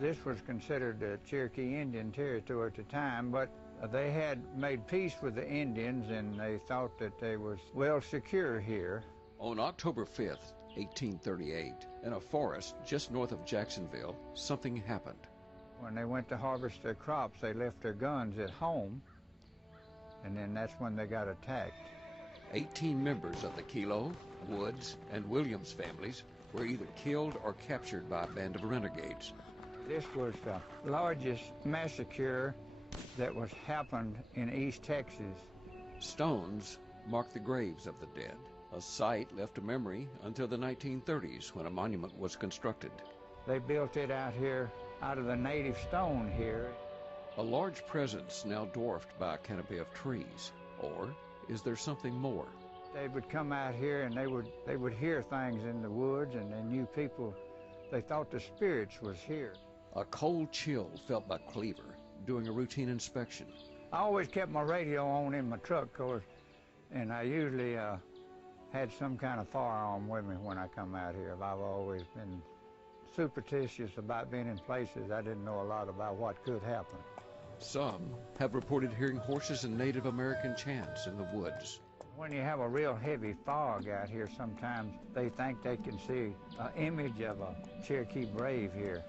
This was considered Cherokee Indian territory at the time, but they had made peace with the Indians and they thought that they was well secure here. On October 5th, 1838, in a forest just north of Jacksonville, something happened. When they went to harvest their crops, they left their guns at home, and then that's when they got attacked. 18 members of the Killough, Woods, and Williams families were either killed or captured by a band of renegades. This was the largest massacre that was happened in East Texas. Stones mark the graves of the dead. A site left a memory until the 1930s when a monument was constructed. They built it out here out of the native stone here. A large presence now dwarfed by a canopy of trees. Or is there something more? They would come out here and they would hear things in the woods, and they knew people, they thought the spirits was here. A cold chill felt by Cleaver doing a routine inspection. I always kept my radio on in my truck, of course, and I usually had some kind of firearm with me when I come out here. I've always been superstitious about being in places I didn't know a lot about what could happen. Some have reported hearing horses and Native American chants in the woods. When you have a real heavy fog out here, sometimes they think they can see an image of a Cherokee brave here.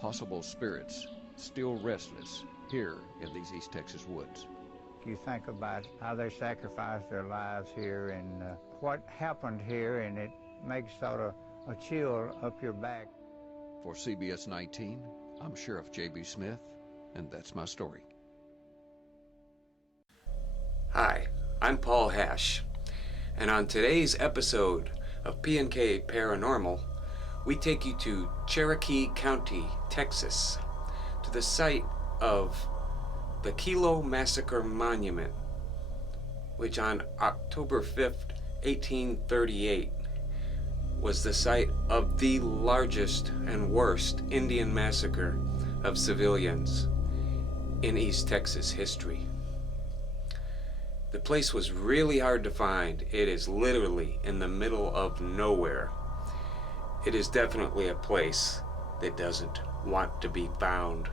Possible spirits still restless here in these East Texas woods. You think about how they sacrificed their lives here and what happened here, and it makes sort of a chill up your back. For CBS 19, I'm Sheriff J.B. Smith, and that's my story. Hi, I'm Paul Hash, and on today's episode of P&K Paranormal, we take you to Cherokee County, Texas, to the site of the Killough Massacre Monument, which on October 5th, 1838, was the site of the largest and worst Indian massacre of civilians in East Texas history. The place was really hard to find. It is literally in the middle of nowhere. It is definitely a place that doesn't want to be found.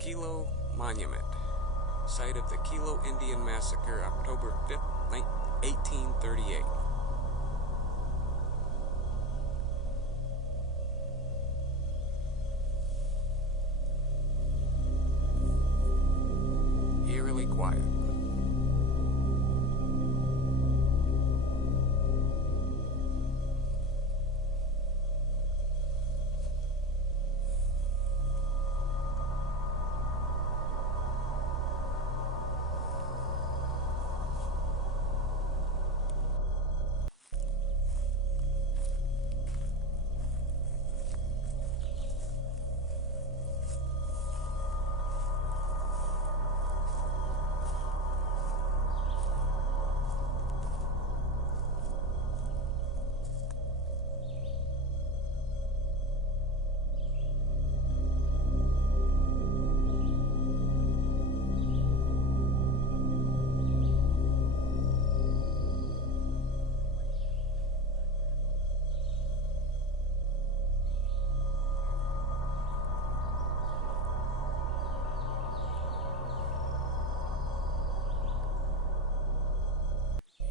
Killough Monument, site of the Killough Indian Massacre, October 5th, 1838. Eerily quiet.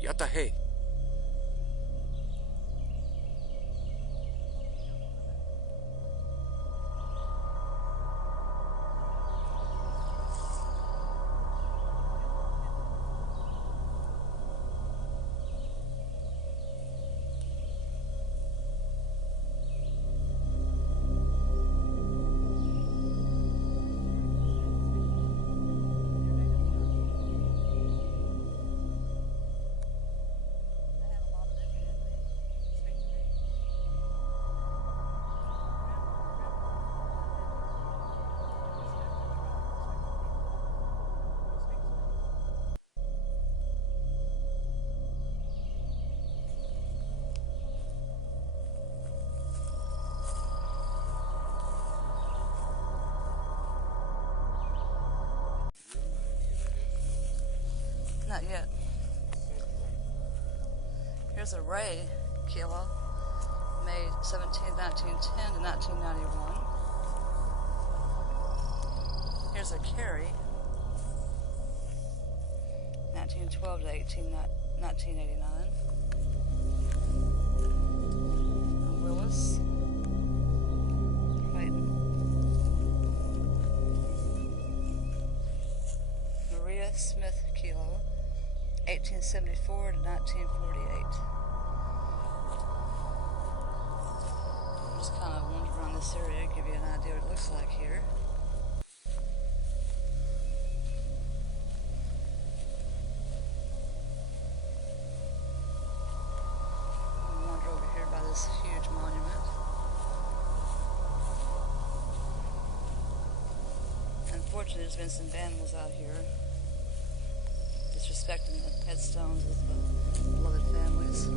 Yatahe. Not yet. Here's a Ray Killough, May 17, 1910 to 1991. Here's a Carrie, 1912 to 1989. A Willis, Clayton. Maria Smith Killough, 1874 to 1948. Just kind of wandered around this area, give you an idea what it looks like here. Wander over here by this huge monument. Unfortunately, there's been some vandals out here disrespecting the headstones of the beloved families.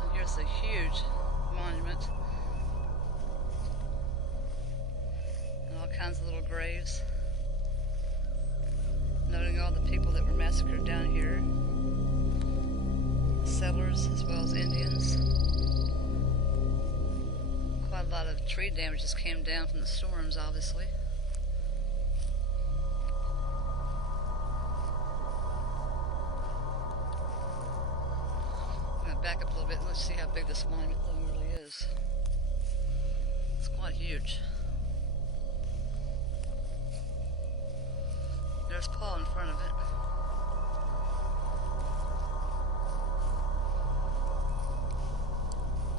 And here's a huge monument. Kinds of little graves, noting all the people that were massacred down here, settlers as well as Indians. Quite a lot of tree damages came down from the storms, obviously. I'm going to back up a little bit and let's see how big this monument thing really is. It's quite huge. There's Paul in front of it.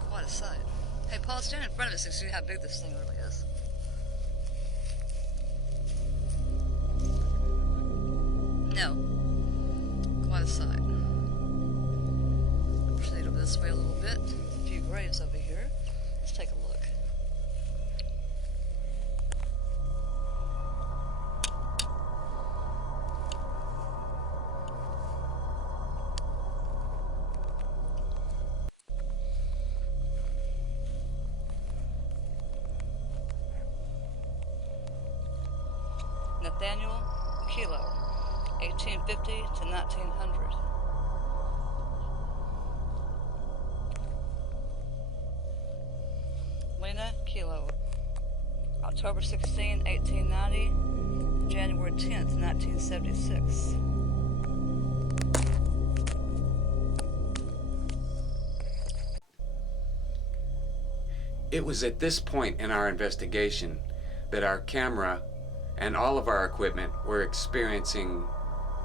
Quite a sight. Hey, Paul, stand in front of it so you see how big this thing really is. No. Quite a sight. Proceed over this way a little bit. A few graves over here. Let's take a look. Nathaniel Killough, 1850 to 1900. Lena Killough, October 16, 1890, January 10th, 1976. It was at this point in our investigation that our camera and all of our equipment were experiencing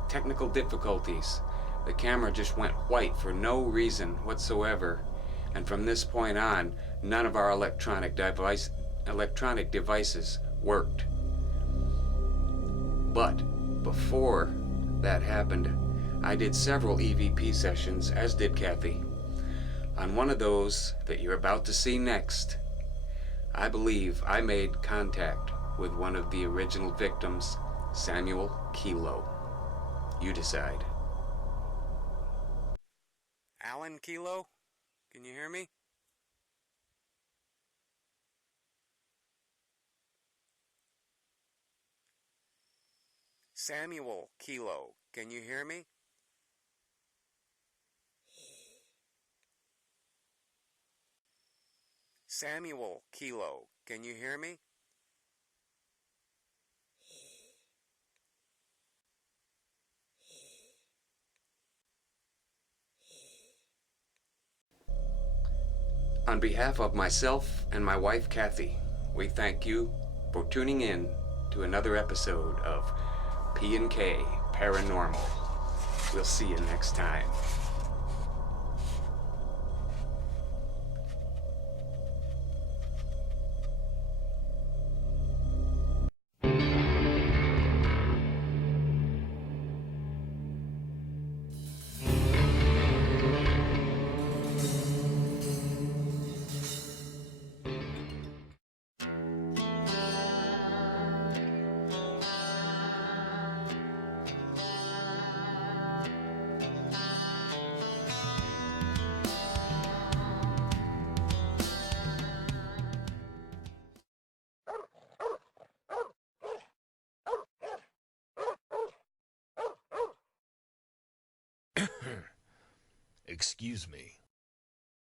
technical difficulties. The camera just went white for no reason whatsoever, and from this point on, none of our electronic devices worked. But before that happened, I did several EVP sessions, as did Kathy. On one of those that you're about to see next, I believe I made contact with one of the original victims, Samuel Killough. You decide. Alan Killough? Can you hear me? Samuel Killough, can you hear me? Samuel Killough, can you hear me? On behalf of myself and my wife Kathy, we thank you for tuning in to another episode of P&K Paranormal. We'll see you next time. Excuse me.